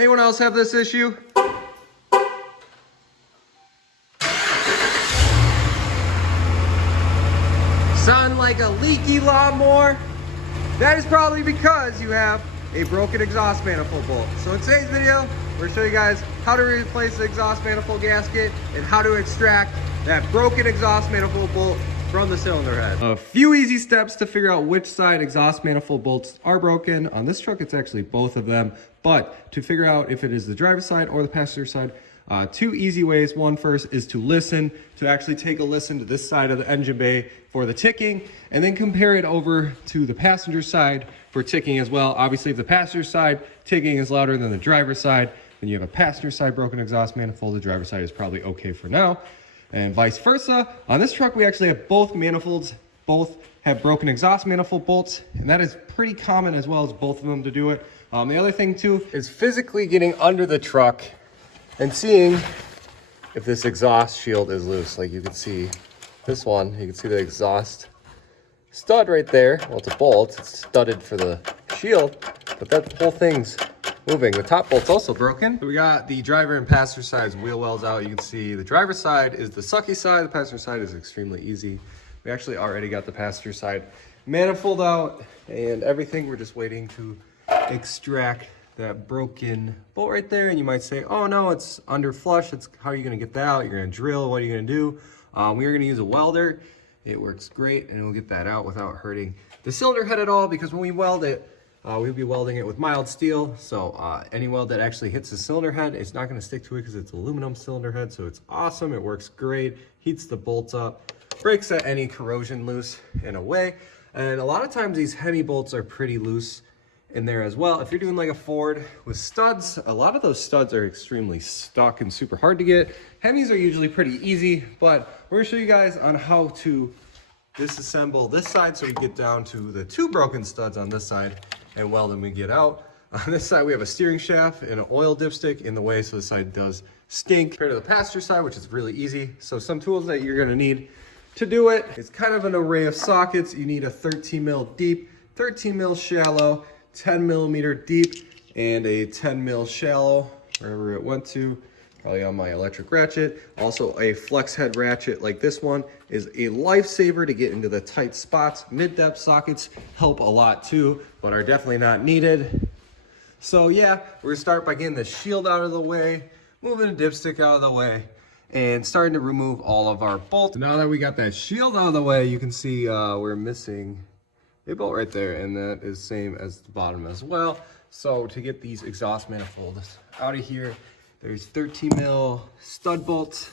Anyone else have this issue? Sound like a leaky lawnmower? That is probably because you have a broken exhaust manifold bolt. So in today's video, we're gonna show you guys how to replace the exhaust manifold gasket and how to extract that broken exhaust manifold bolt from the cylinder head. A few easy steps to figure out which side exhaust manifold bolts are broken. On this truck, it's actually both of them. But to figure out if it is the driver's side or the passenger side, two easy ways. One first is to actually take a listen to this side of the engine bay for the ticking, and then compare it over to the passenger side for ticking as well. Obviously, if the passenger side ticking is louder than the driver's side, then you have a passenger side broken exhaust manifold. The driver's side is probably okay for now, and vice versa. On this truck, we actually have both manifolds. Both have broken exhaust manifold bolts, and that is pretty common as well as both of them to do it. The other thing too is physically getting under the truck and seeing if this exhaust shield is loose. Like you can see this one, you can see the exhaust stud right there. Well, it's a bolt, it's studded for the shield, but that whole thing's moving. The top bolt's also broken. So we got the driver and passenger side's wheel wells out. You can see the driver's side is the sucky side, the passenger side is extremely easy. We actually already got the passenger side manifold out and everything. We're just waiting to extract that broken bolt right there. And you might say, oh no, it's under flush. It's how are you gonna get that out? You're gonna drill, what are you gonna do? We are gonna use a welder. It works great and we'll get that out without hurting the cylinder head at all, because when we weld it, we'll be welding it with mild steel. So any weld that actually hits the cylinder head, it's not gonna stick to it because it's aluminum cylinder head. So it's awesome, it works great, heats the bolts up, breaks any corrosion loose in a way. And a lot of times these Hemi bolts are pretty loose in there as well. If you're doing like a Ford with studs, a lot of those studs are extremely stuck and super hard to get. Hemis are usually pretty easy, but we're gonna show you guys on how to disassemble this side so we get down to the two broken studs on this side and weld them and get out. On this side, we have a steering shaft and an oil dipstick in the way, so this side does stink. Compared to the passenger side, which is really easy. So some tools that you're gonna need to do it, it's kind of an array of sockets. You need a 13 mil deep, 13 mil shallow, 10 millimeter deep, and a 10 mil shallow, wherever it went to, probably on my electric ratchet. Also a flex head ratchet like this one is a lifesaver to get into the tight spots. Mid-depth sockets help a lot too, but are definitely not needed. So yeah, we're gonna start by getting the shield out of the way, moving the dipstick out of the way, and starting to remove all of our bolts. Now that we got that shield out of the way, you can see we're missing a bolt right there, and that is same as the bottom as well. So to get these exhaust manifolds out of here, there's 13 mil stud bolts,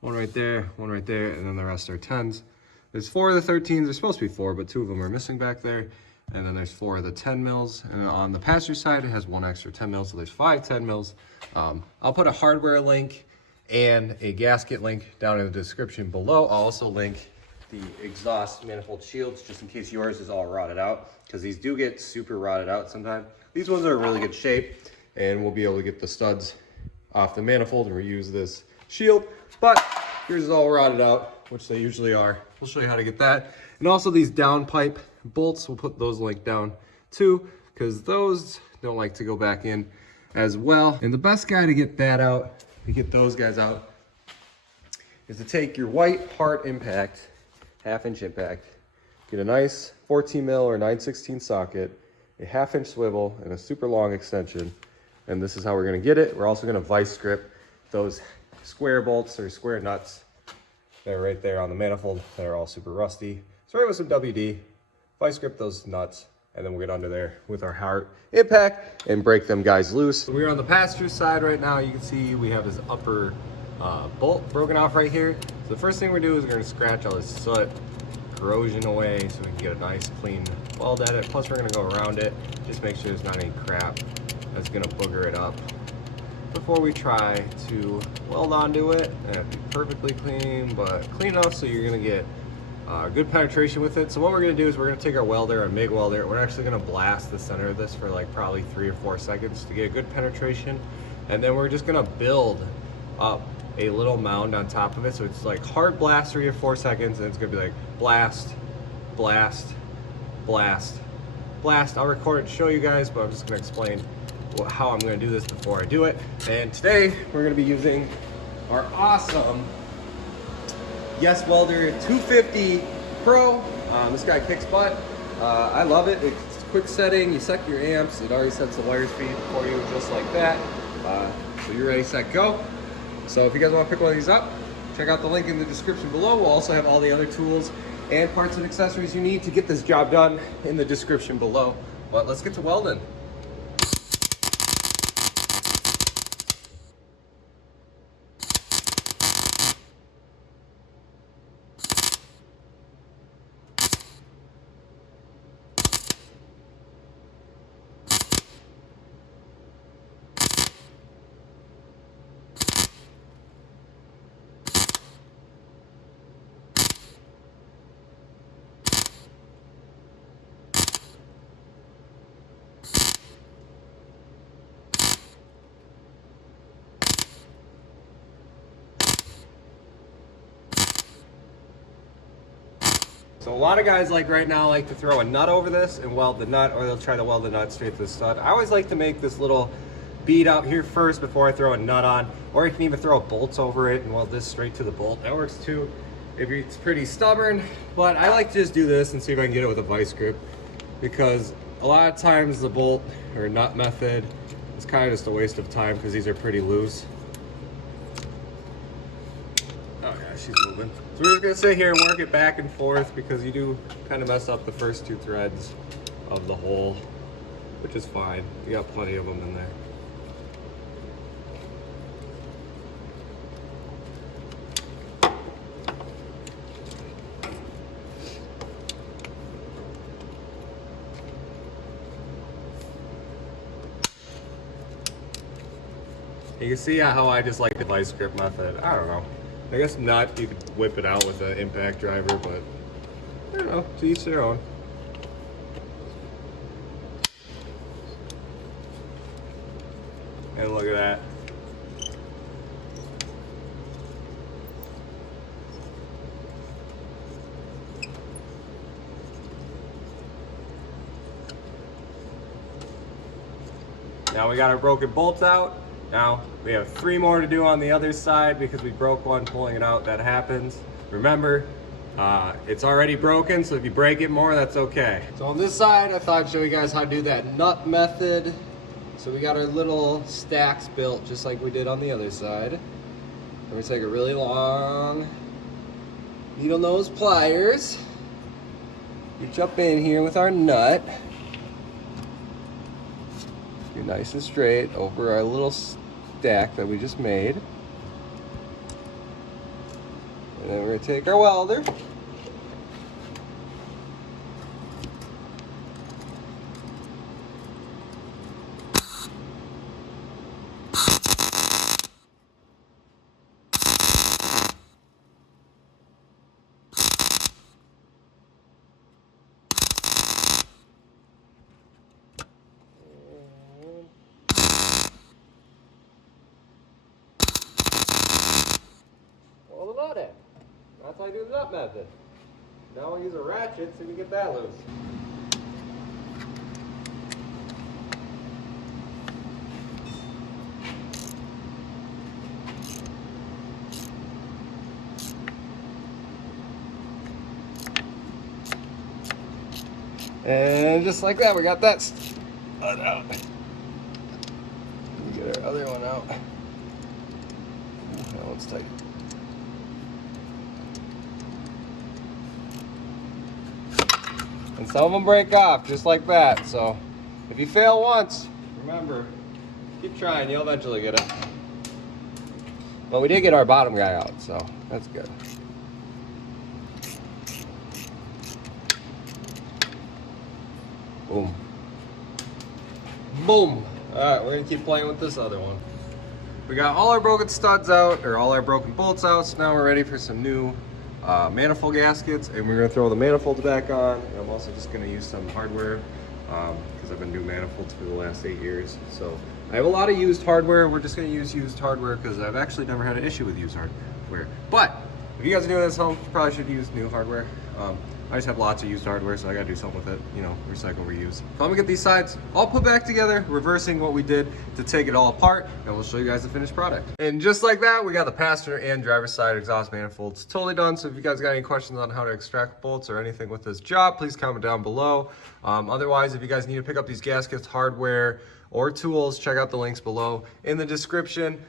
one right there, and then the rest are 10s. There's 4 of the 13s, there's supposed to be 4, but 2 of them are missing back there. And then there's 4 of the 10 mils. And on the passenger side, it has 1 extra 10 mils, so there's 5 10 mils. I'll put a hardware link and a gasket link down in the description below. I'll also link the exhaust manifold shields just in case yours is all rotted out, because these do get super rotted out sometimes. These ones are in really good shape, and we'll be able to get the studs off the manifold and reuse this shield. But yours is all rotted out, which they usually are. We'll show you how to get that. And also these downpipe bolts, we'll put those linked down too, because those don't like to go back in as well. And the best guy to get that out, to get those guys out, is to take your white part impact, 1/2 inch impact, get a nice 14 mil or 9/16 socket, a 1/2 inch swivel, and a super long extension. And this is how we're gonna get it. We're also gonna vice grip those square bolts or square nuts that are right there on the manifold that are all super rusty. So right with some WD, vice grip those nuts, and then we'll get under there with our hard impact and break them guys loose. So we're on the passenger side right now. You can see we have this upper bolt broken off right here. So the first thing we do is we're gonna scratch all this soot, corrosion away so we can get a nice clean weld at it. Plus we're gonna go around it, just make sure there's not any crap that's gonna booger it up before we try to weld onto it. And it'll be perfectly clean, but clean enough so you're gonna get good penetration with it. So what we're gonna do is we're gonna take our welder, our MIG welder, we're actually gonna blast the center of this for like probably 3 or 4 seconds to get a good penetration. And then we're just gonna build up a little mound on top of it. So it's like hard blast 3 or 4 seconds, and it's gonna be like blast, blast, blast, blast. I'll record it to show you guys, but I'm just gonna explain how I'm going to do this before I do it. And today we're going to be using our awesome Welder 250 Pro. This guy kicks butt. I love it. It's quick setting. You set your amps. It already sets the wire speed for you just like that. So you're ready, set, go. So if you guys want to pick one of these up, check out the link in the description below. We'll also have all the other tools and parts and accessories you need to get this job done in the description below. But let's get to welding. So a lot of guys right now like to throw a nut over this and weld the nut, or they'll try to weld the nut straight to the stud. I always like to make this little bead out here first before I throw a nut on, or you can even throw bolts over it and weld this straight to the bolt. That works too if it's pretty stubborn, but I like to just do this and see if I can get it with a vice grip, because a lot of times the bolt or nut method is kind of just a waste of time because these are pretty loose. Oh yeah, she's moving. So we're just gonna sit here and work it back and forth, because you do kind of mess up the first two threads of the hole, which is fine. You got plenty of them in there. You can see how I just like the vice grip method. I don't know. I guess not, you could whip it out with an impact driver, but I don't know, to each their own. And look at that. Now we got our broken bolts out. Now we have 3 more to do on the other side because we broke one pulling it out. That happens. Remember, it's already broken, so if you break it more, that's okay. So on this side, I thought I'd show you guys how to do that nut method. So we got our little stacks built just like we did on the other side. And we take a really long needle nose pliers. You jump in here with our nut. You're nice and straight over our little stack that we just made. And then we're gonna take our welder. That's how you do the nut method. Now we'll use a ratchet so we can get that loose. And just like that, we got that stud out. Let me get our other one out. That one's tight. And some of them break off just like that. So if you fail once, remember, keep trying, you'll eventually get it. But we did get our bottom guy out, so that's good. Boom. Boom. All right, we're gonna keep playing with this other one. We got all our broken studs out, or all our broken bolts out, so now we're ready for some new manifold gaskets, and we're gonna throw the manifolds back on. And I'm also just gonna use some hardware, because I've been doing manifolds for the last 8 years. So I have a lot of used hardware. We're just gonna use used hardware because I've actually never had an issue with used hardware. But if you guys are doing this at home, you probably should use new hardware. I just have lots of used hardware, so I gotta do something with it, you know, recycle, reuse. So I'm gonna get these sides all put back together, reversing what we did to take it all apart, and we'll show you guys the finished product. And just like that, we got the passenger and driver's side exhaust manifolds totally done. So if you guys got any questions on how to extract bolts or anything with this job, please comment down below. Otherwise, if you guys need to pick up these gaskets, hardware, or tools, check out the links below in the description.